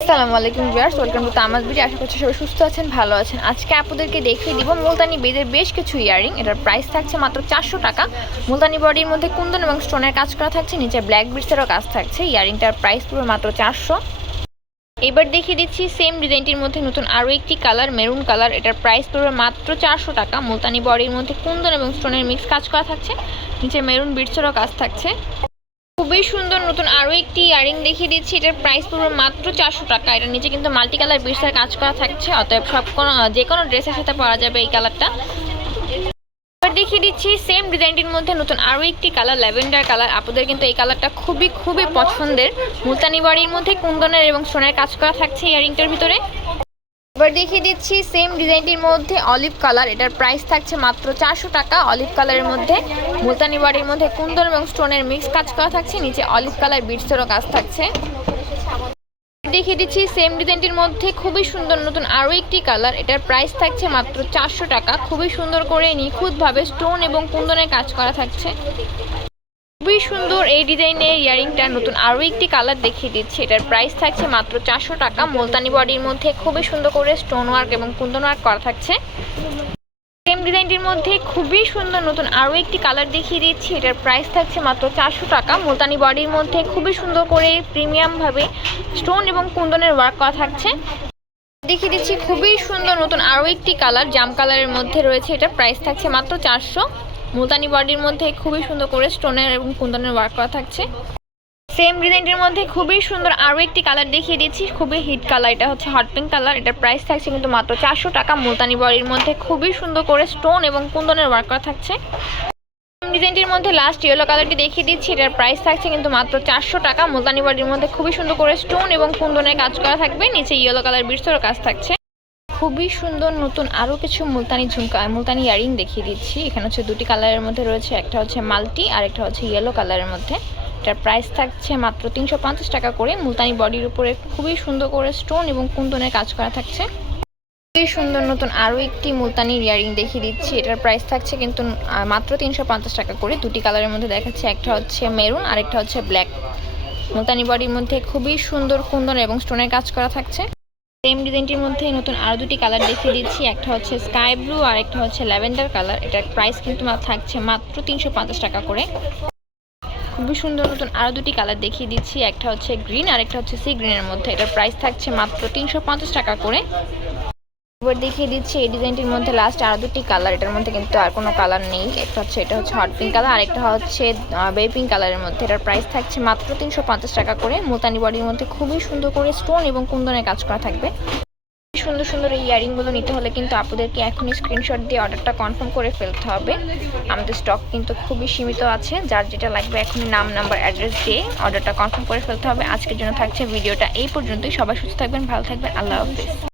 আসসালামু আলাইকুম viewers, welcome to তামাজ BD. আশা করছি সবাই সুস্থ আছেন, ভালো আছেন। আজকে আপনাদেরকে দেখিয়ে দিব মুলতানি বেদের বেশ কিছু ইয়ারিং। এটার প্রাইস থাকছে মাত্র 400 টাকা। মুলতানি বডির মধ্যে কুন্দন এবং স্টোনের কাজ করা থাকছে, নিচে ব্ল্যাক বিটসেরও কাজ থাকছে। ইয়ারিংটার প্রাইস পুরো মাত্র 400। এবার দেখিয়ে দিচ্ছি সেম ডিজাইনটির মধ্যে নতুন আরও একটি কালার, মেরুন কালার। এটার প্রাইস পড়বে মাত্র 400 টাকা। মুলতানি বডির মধ্যে কুন্দন এবং স্টোনের মিক্স কাজ করা থাকছে, নিচে মেরুন বিটসেরও কাজ থাকছে। খুবই সুন্দর নতুন আরও একটি ইয়ারিং দেখিয়ে দিচ্ছি। এটার প্রাইস পড়বে মাত্র 400 টাকা। এটার নিচে কিন্তু মাল্টি কালার বিটসের কাজ করা থাকছে, অতএব যে কোনো ড্রেসের সাথে পরা যাবে এই কালারটা। এবার দেখিয়ে দিচ্ছি সেম ডিজাইনটির মধ্যে নতুন আরও একটি কালার, ল্যাভেন্ডার কালার। আপনাদের কিন্তু এই কালারটা খুবই পছন্দের। মুলতানি বডির মধ্যে কুন্দনের এবং সোনার কাজ করা থাকছে ইয়ারিংটার ভিতরে। এবার দেখিয়ে দিচ্ছি সেম ডিজাইনটির মধ্যে অলিভ কালার। এটার প্রাইস থাকছে মাত্র 400 টাকা। অলিভ কালারের মধ্যে মুলতানি বডির মধ্যে কুন্দন এবং স্টোনের মিক্স কাজ করা থাকছে, নিচে অলিভ কালার বিটসেরও কাজ থাকছে। দেখিয়ে দিচ্ছি সেম ডিজাইনটির মধ্যে খুবই সুন্দর নতুন আরও একটি কালার। এটার প্রাইস থাকছে মাত্র 400 টাকা। খুবই সুন্দর করে নিখুঁতভাবে স্টোন এবং কুন্দনের কাজ করা থাকছে। খুবই সুন্দর এই ডিজাইনের ইয়ারিংটা নতুন আরও একটি কালার দেখিয়ে দিচ্ছি। এটার প্রাইস থাকছে মাত্র 400 টাকা। মুলতানি বডির মধ্যে খুবই সুন্দর করে স্টোন ওয়ার্ক এবং কুন্দন ওয়ার্ক করা থাকছে। সেম ডিজাইনটির মধ্যে খুবই সুন্দর নতুন আরও একটি কালার দেখিয়ে দিচ্ছি। এটার প্রাইস থাকছে মাত্র 400 টাকা। মুলতানি বডির মধ্যে খুবই সুন্দর করে প্রিমিয়ামভাবে স্টোন এবং কুন্দনের ওয়ার্ক করা থাকছে। দেখিয়ে দিচ্ছি খুবই সুন্দর নতুন আরও একটি কালার, জাম কালারের মধ্যে রয়েছে। এটার প্রাইস থাকছে মাত্র 400। মুলতানি বডির মধ্যে খুবই সুন্দর করে স্টোনের এবং কুন্দনের ওয়ার্ক করা থাকছে। সেম ডিজাইনটির মধ্যে খুবই সুন্দর আরও একটি কালার দেখিয়ে দিচ্ছি, খুবই হিট কালার। এটা হচ্ছে হট পিঙ্ক কালার। এটার প্রাইস থাকছে কিন্তু মাত্র 400 টাকা। মুলতানি বডির মধ্যে খুবই সুন্দর করে স্টোন এবং কুন্দনের ওয়ার্ক করা থাকছে। ডিজাইনটির মধ্যে লাস্ট ইয়েলো কালারটি দেখিয়ে দিচ্ছি। এটার প্রাইস থাকছে কিন্তু মাত্র 400 টাকা। মুলতানি বডির মধ্যে খুবই সুন্দর করে স্টোন এবং কুন্দনের কাজ করা থাকবে, নিচে ইয়েলো কালার বিটসেরও কাজ থাকছে। খুবই সুন্দর নতুন আরও কিছু মুলতানি ঝুমকা, মুলতানি ইয়ারিং দেখিয়ে দিচ্ছি। এখানে হচ্ছে দুটি কালারের মধ্যে রয়েছে, একটা হচ্ছে মাল্টি আর একটা হচ্ছে ইয়েলো কালারের মধ্যে। এটার প্রাইস থাকছে মাত্র 350 টাকা করে। মুলতানি বডির উপরে খুবই সুন্দর করে স্টোন এবং কুন্দনের কাজ করা থাকছে। খুবই সুন্দর নতুন আরও একটি মুলতানি ইয়ারিং দেখিয়ে দিচ্ছি। এটার প্রাইস থাকছে কিন্তু মাত্র 350 টাকা করে। দুটি কালারের মধ্যে দেখাচ্ছে, একটা হচ্ছে মেরুন আর একটা হচ্ছে ব্ল্যাক। মুলতানি বডির মধ্যে খুবই সুন্দর কুন্দন এবং স্টোনের কাজ করা থাকছে। সেম ডিজাইনটির মধ্যে নতুন আরও দুটি কালার দেখিয়ে দিচ্ছি, একটা হচ্ছে স্কাই ব্লু আর একটা হচ্ছে ল্যাভেন্ডার কালার। এটার প্রাইস কিন্তু থাকছে মাত্র 350 টাকা করে। খুবই সুন্দর নতুন আরও দুটি কালার দেখিয়ে দিচ্ছি, একটা হচ্ছে গ্রিন আর একটা হচ্ছে সি গ্রিনের মধ্যে। এটার প্রাইস থাকছে মাত্র 350 টাকা করে। এবার দেখিয়ে দিচ্ছি এই ডিজাইনটির মধ্যে লাস্ট আরও দুটি কালার। এটার মধ্যে কিন্তু আর কোনো কালার নেই। এটা হচ্ছে হট পিঙ্ক কালার আর একটা হচ্ছে বেবি পিঙ্ক কালারের মধ্যে। এটার প্রাইস থাকছে মাত্র 350 টাকা করে। মুলতানি বডির মধ্যে খুবই সুন্দর করে স্টোন এবং কুন্দনের কাজ করা থাকবে। সুন্দর সুন্দর এই ইয়ারিংগুলো নিতে হলে কিন্তু আপনাদেরকে এখনই স্ক্রিনশট দিয়ে অর্ডারটা কনফার্ম করে ফেলতে হবে। আমাদের স্টক কিন্তু খুবই সীমিত আছে, যার যেটা লাগবে এখনই নাম নাম্বার অ্যাড্রেস দিয়ে অর্ডারটা কনফার্ম করে ফেলতে হবে। আজকের জন্য থাকছে ভিডিওটা এই পর্যন্তই। সবাই সুস্থ থাকবেন, ভালো থাকবেন, আল্লাহ হাফেজ।